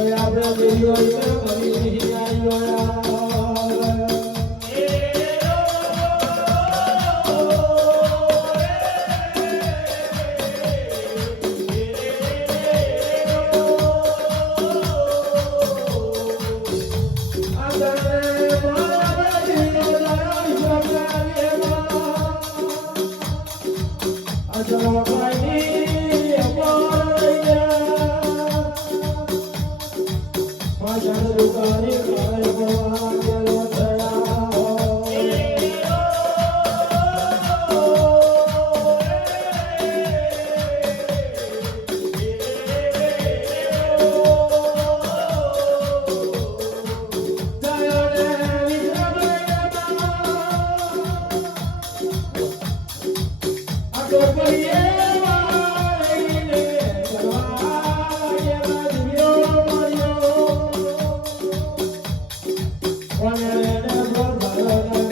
આપણે દેવીઓ કરી નહીં આવ્યો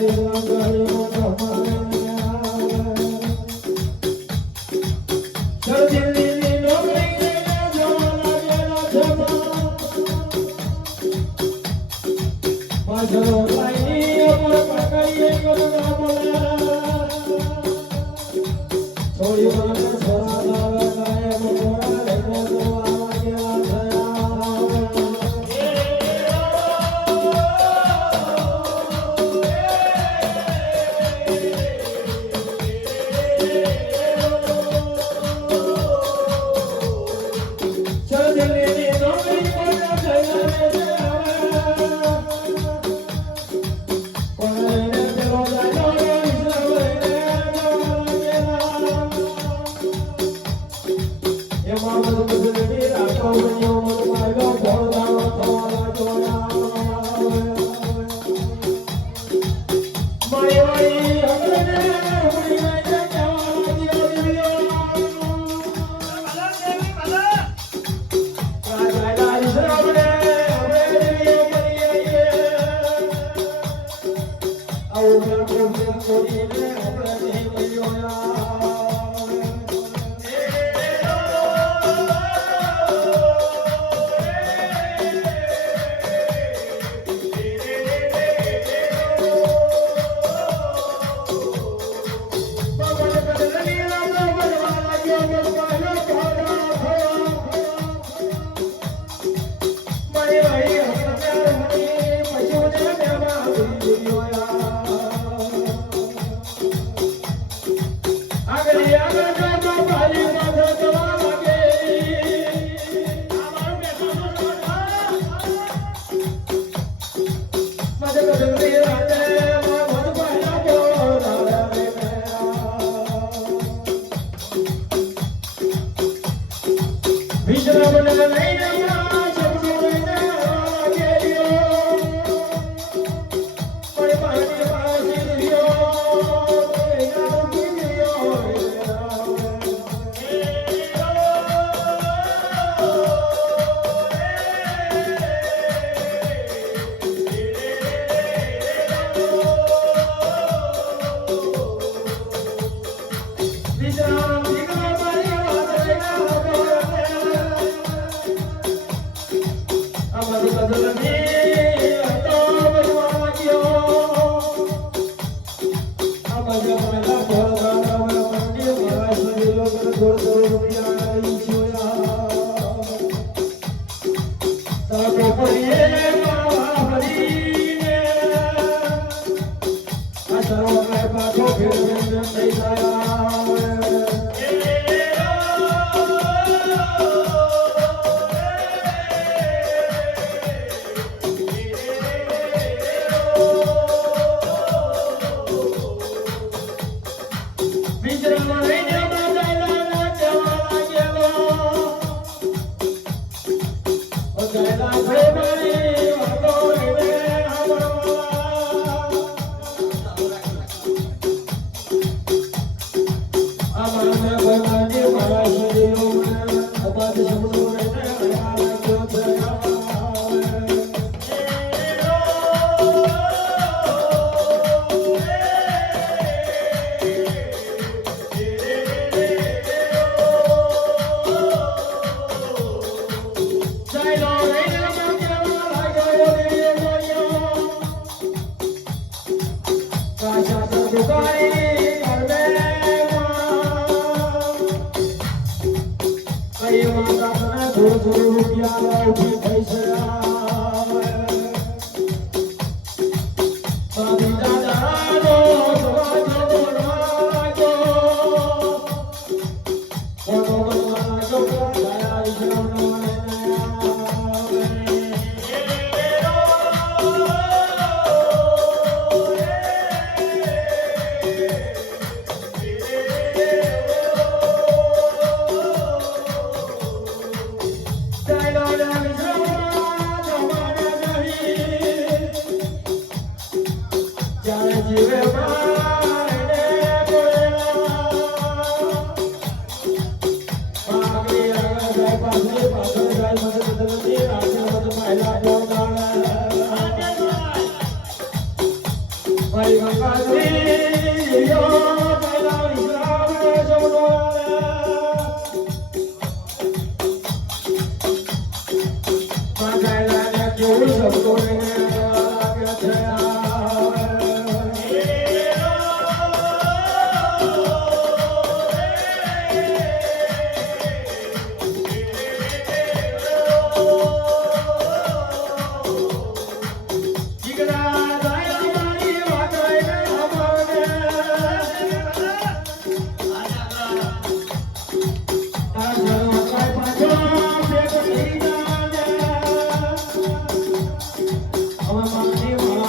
Hare Rama Rama Rama Vishramana Naina A maré vai જીવે મારે બોલેલા પાગડી